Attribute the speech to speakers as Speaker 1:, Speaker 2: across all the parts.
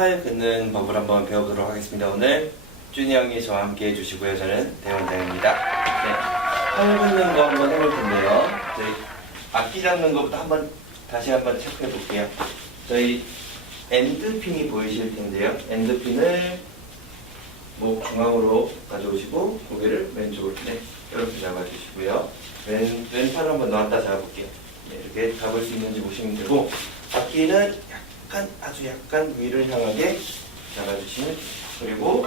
Speaker 1: 팔 긋는 법을 한번 배워보도록 하겠습니다. 오늘 준이 형이 저와 함께 해주시고요. 저는 대원장입니다. 네, 팔 긋는 거 한번 해볼 텐데요. 저희 악기 잡는 것부터 한번 다시 한번 체크해 볼게요. 저희 엔드핀이 보이실 텐데요. 엔드핀을 목 중앙으로 가져오시고 고개를 왼쪽으로 네, 이렇게 잡아주시고요. 왼, 왼팔을 한번 놨다 잡아볼게요. 네, 이렇게 잡을 수 있는지 보시면 되고 악기는 아주 약간 위를 향하게 잡아주시면. 그리고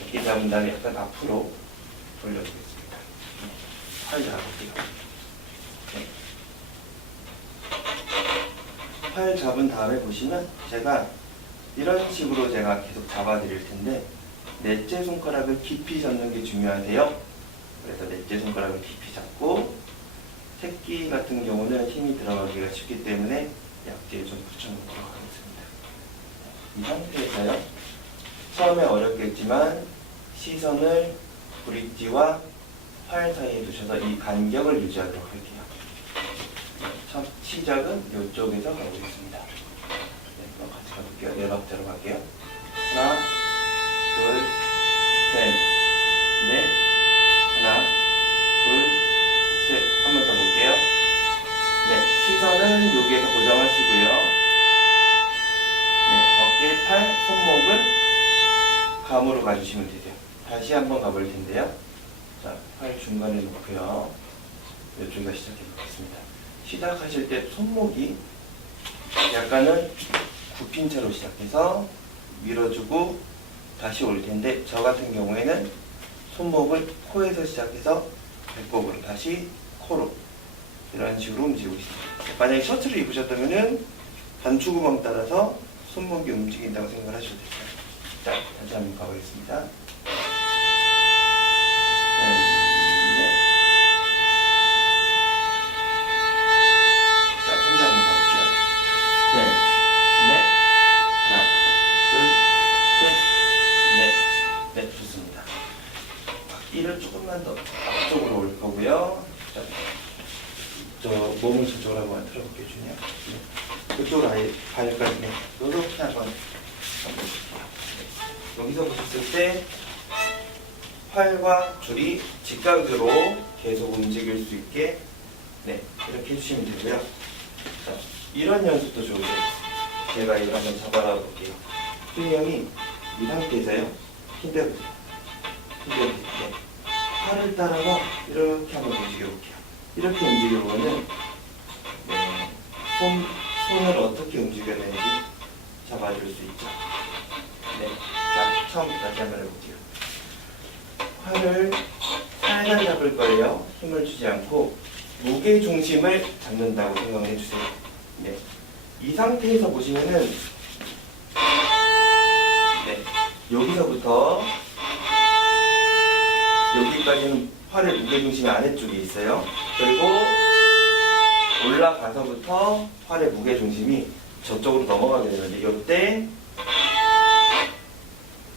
Speaker 1: 악기 잡은 다음에 약간 앞으로 돌려주겠습니다. 네, 팔 잡아볼게요. 네. 팔 잡은 다음에 보시면 제가 이런 식으로 제가 계속 잡아드릴 텐데 넷째 손가락을 깊이 잡는 게 중요하세요. 그래서 넷째 손가락을 깊이 잡고 새끼 같은 경우는 힘이 들어가기가 쉽기 때문에 약지에 좀 붙여놓도록 하겠습니다. 이 상태에서요. 처음에 어렵겠지만 시선을 브릿지와 팔 사이에 두셔서 이 간격을 유지하도록 할게요. 첫 시작은 이쪽에서 가보겠습니다. 네, 같이 가볼게요. 네 박자로 갈게요. 하나, 둘, 셋, 팔, 손목은 감으로 가주시면 되세요. 다시 한번 가볼 텐데요. 자, 팔 중간에 놓고요. 이쪽가 시작해 보겠습니다. 시작하실 때 손목이 약간은 굽힌 채로 시작해서 밀어주고 다시 올 텐데 저 같은 경우에는 손목을 코에서 시작해서 배꼽으로 다시 코로 이런 식으로 움직이고 있습니다. 만약에 셔츠를 입으셨다면은 반추구방 따라서 손목이 움직인다고 생각을 하셔도 돼요. 자, 다시 한번 가보겠습니다. 네. 네, 네, 네. 이를 조금만 더 앞쪽으로 올 거고요. 자, 저 몸을 저쪽으로 한번 틀어볼게요, 준이요. 네. 그쪽으로 아예 발까지 네. 이렇게 한번 한번 볼게요. 네. 여기서 보셨을 때 팔과 줄이 직각으로 계속 움직일 수 있게 네, 이렇게 해주시면 되고요. 자, 이런 연습도 좋으세요. 제가 이거 한번 잡아라 볼게요. 준이 형이 이 상태에서요. 힘 빼보세요. 힘 빼보세요. 네. 팔을 따라서 이렇게 한번 움직여 볼게요. 이렇게 움직여 보면은 네, 손, 손을 어떻게 움직여야 되는지 잡아줄 수 있죠. 네. 자, 처음 다시 한번 해볼게요. 팔을 살살 잡을 거예요. 힘을 주지 않고 무게 중심을 잡는다고 생각해 주세요. 네. 이 상태에서 보시면은 네. 여기서부터 여기까지는 팔의 무게 중심이 아래쪽에 있어요. 그리고 올라가서부터 팔의 무게 중심이 저쪽으로 넘어가게 되는데 이때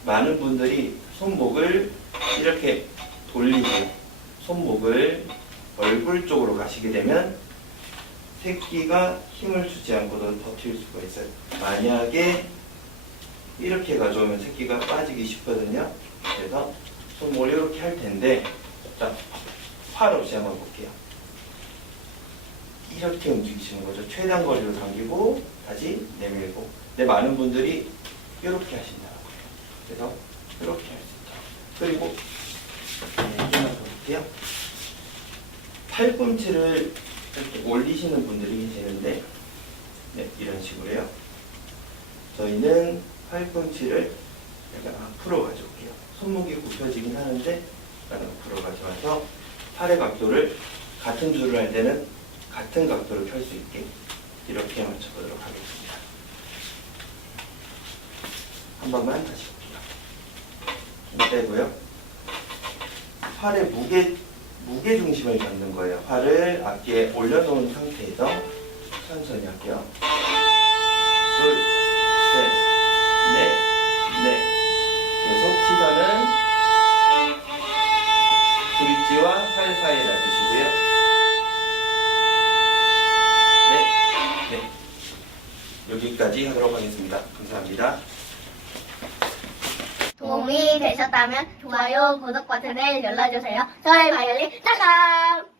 Speaker 1: 많은 분들이 손목을 이렇게 돌리고 손목을 얼굴 쪽으로 가시게 되면 새끼가 힘을 주지 않고도 버틸 수가 있어요. 만약에 이렇게 가져오면 새끼가 빠지기 쉽거든요. 그래서 손목을 이렇게 할 텐데, 자, 팔 없이 한번 볼게요. 이렇게 움직이시는 거죠. 최단 거리로 당기고 다시 내밀고. 근데 많은 분들이 이렇게 하신다고 해요. 그래서 이렇게 할 수 있죠. 그리고 네, 좀만 더 볼게요. 팔꿈치를 이렇게 올리시는 분들이 계시는데 네, 이런 식으로요. 저희는 팔꿈치를 약간 앞으로 가져올게요. 손목이 굽혀지긴 하는데 약간 앞으로 가져와서 팔의 각도를 같은 줄을 할 때는 같은 각도를 펼수 있게 이렇게 맞춰보도록 하겠습니다. 한 번만 다시 볼게요. 힘 빼고요. 팔의 무게 무게 중심을 잡는 거예요. 팔을 앞뒤에 올려놓은 상태에서 천천히 할게요. 둘, 셋, 넷, 넷. 계속 시선은 브릿지와 팔 사이에 놔두시고 여기까지 하도록 하겠습니다. 감사합니다.
Speaker 2: 도움이 되셨다면 좋아요, 구독 버튼을 눌러주세요. 저의 바이올린 따감!